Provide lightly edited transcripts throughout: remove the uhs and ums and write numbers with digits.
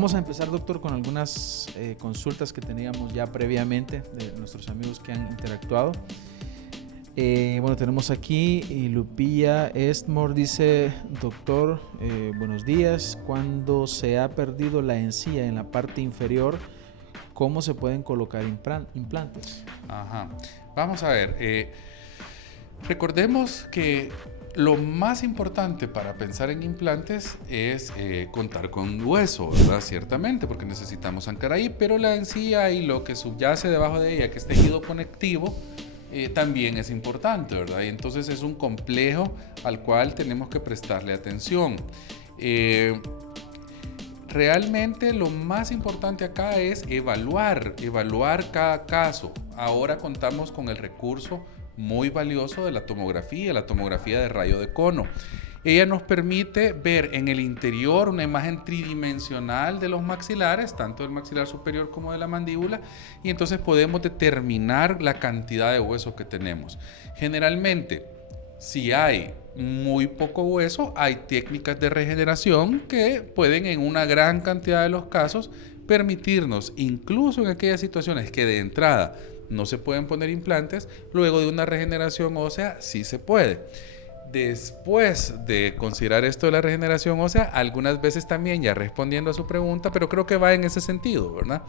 Vamos a empezar, doctor, con algunas consultas que teníamos ya previamente de nuestros amigos que han interactuado. Bueno, tenemos aquí Lupilla Estmore, dice: doctor, buenos días. Cuando se ha perdido la encía en la parte inferior, ¿cómo se pueden colocar implantes? Ajá. Vamos a ver. Recordemos que lo más importante para pensar en implantes es contar con hueso, ¿verdad? Ciertamente, porque necesitamos ancar ahí, pero la encía y lo que subyace debajo de ella, que es tejido conectivo, también es importante, ¿verdad? Y entonces es un complejo al cual tenemos que prestarle atención. Realmente lo más importante acá es evaluar cada caso. Ahora contamos con el recurso muy valioso de la tomografía de rayo de cono. Ella nos permite ver en el interior una imagen tridimensional de los maxilares, tanto del maxilar superior como de la mandíbula, y entonces podemos determinar la cantidad de hueso que tenemos. Generalmente, si hay muy poco hueso, hay técnicas de regeneración que pueden en una gran cantidad de los casos permitirnos, incluso en aquellas situaciones que de entrada no se pueden poner implantes, luego de una regeneración ósea sí se puede. Después de considerar esto de la regeneración ósea, algunas veces también, ya respondiendo a su pregunta, pero creo que va en ese sentido, ¿verdad?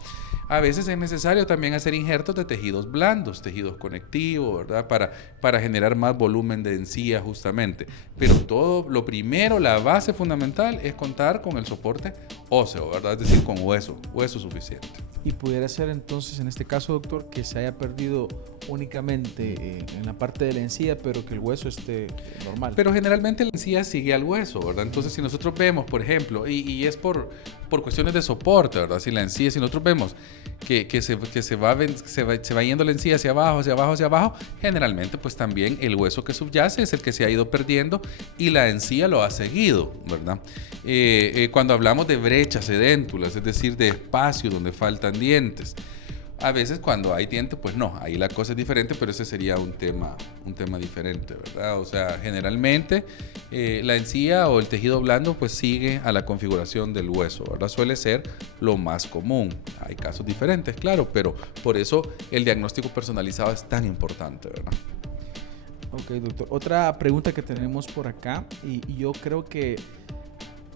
A veces es necesario también hacer injertos de tejidos blandos, tejidos conectivos, ¿verdad? Para generar más volumen de encía justamente. Pero todo, lo primero, la base fundamental es contar con el soporte óseo, ¿verdad? Es decir, con hueso suficiente. Y pudiera ser entonces, en este caso, doctor, que se haya perdido únicamente en la parte de la encía, pero que el hueso esté normal. Pero generalmente la encía sigue al hueso, ¿verdad? Entonces, si nosotros vemos, por ejemplo, y es por cuestiones de soporte, ¿verdad? Si nosotros vemos que se va yendo la encía hacia abajo, generalmente pues también el hueso que subyace es el que se ha ido perdiendo y la encía lo ha seguido, ¿verdad? Cuando hablamos de brechas edéntulas, es decir, de espacio donde faltan dientes, a veces cuando hay dientes, pues no, ahí la cosa es diferente, pero ese sería un tema diferente, ¿verdad? O sea, generalmente la encía o el tejido blando pues sigue a la configuración del hueso, ¿verdad? Suele ser lo más común. Hay casos diferentes, claro, pero por eso el diagnóstico personalizado es tan importante, ¿verdad? Ok, doctor. Otra pregunta que tenemos por acá, y yo creo que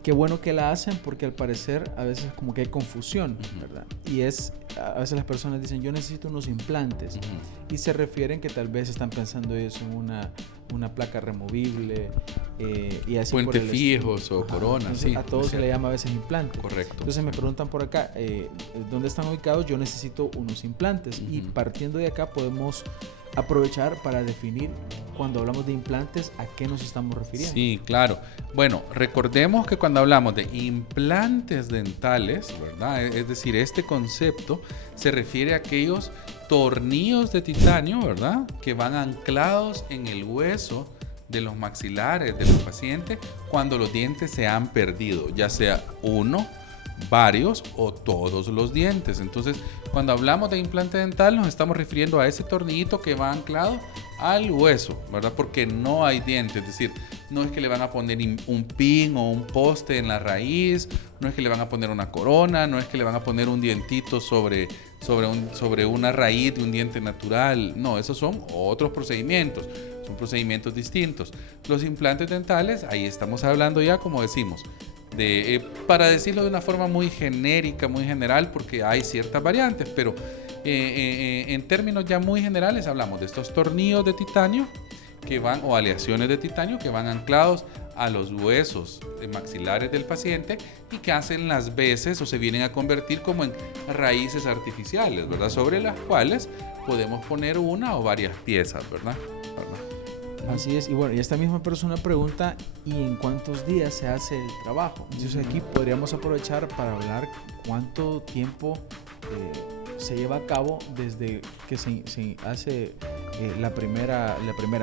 qué bueno que la hacen, porque al parecer a veces como que hay confusión, ¿verdad? Y a veces las personas dicen: yo necesito unos implantes, y se refieren que tal vez están pensando ellos en una placa removible, y así puentes fijos o coronas, sí. A todos se le llama a veces implante. Correcto. Entonces me preguntan por acá, ¿dónde están ubicados? Yo necesito unos implantes, y partiendo de acá podemos aprovechar para definir, cuando hablamos de implantes, a qué nos estamos refiriendo. Sí, claro. Bueno, recordemos que cuando hablamos de implantes dentales, ¿verdad? Es decir, este concepto se refiere a aquellos tornillos de titanio, ¿verdad?, que van anclados en el hueso de los maxilares de los pacientes cuando los dientes se han perdido, ya sea uno, varios o todos los dientes. Entonces, cuando hablamos de implante dental, nos estamos refiriendo a ese tornillito que va anclado al hueso, ¿verdad? Porque no hay dientes, es decir, no es que le van a poner un pin o un poste en la raíz, no es que le van a poner una corona, no es que le van a poner un dientito sobre una raíz de un diente natural. No, esos son otros procedimientos, son procedimientos distintos. Los implantes dentales, ahí estamos hablando ya, como decimos, para decirlo de una forma muy genérica, muy general, porque hay ciertas variantes, pero en términos ya muy generales hablamos de estos tornillos de titanio que van, o aleaciones de titanio que van anclados a los huesos maxilares del paciente y que hacen las veces o se vienen a convertir como en raíces artificiales, ¿verdad? Sobre las cuales podemos poner una o varias piezas, ¿verdad? Así es. Y bueno, y esta misma persona pregunta: ¿y en cuántos días se hace el trabajo? Entonces aquí podríamos aprovechar para hablar cuánto tiempo se lleva a cabo desde que se hace la primera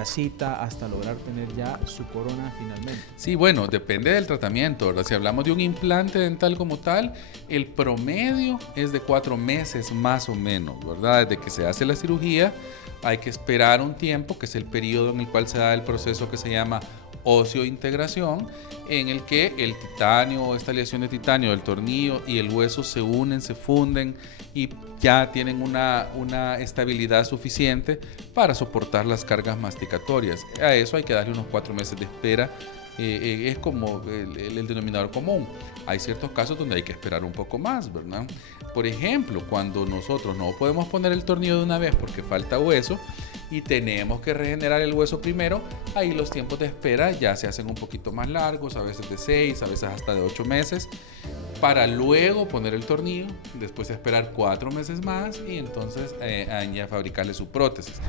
cita hasta lograr tener ya su corona finalmente. Sí, bueno, depende del tratamiento, ¿verdad? Si hablamos de un implante dental como tal, el promedio es de 4 meses más o menos, ¿verdad? Desde que se hace la cirugía hay que esperar un tiempo, que es el periodo en el cual se da el proceso que se llama óseo-integración, en el que el titanio o esta aleación de titanio del tornillo y el hueso se unen, se funden y ya tienen una estabilidad suficiente para soportar las cargas masticatorias. A eso hay que darle unos 4 meses de espera. Es como el denominador común. Hay ciertos casos donde hay que esperar un poco más, ¿verdad? Por ejemplo, cuando nosotros no podemos poner el tornillo de una vez porque falta hueso y tenemos que regenerar el hueso primero, ahí los tiempos de espera ya se hacen un poquito más largos, a veces de 6, a veces hasta de 8 meses, para luego poner el tornillo, después esperar 4 meses más y entonces ya fabricarle su prótesis.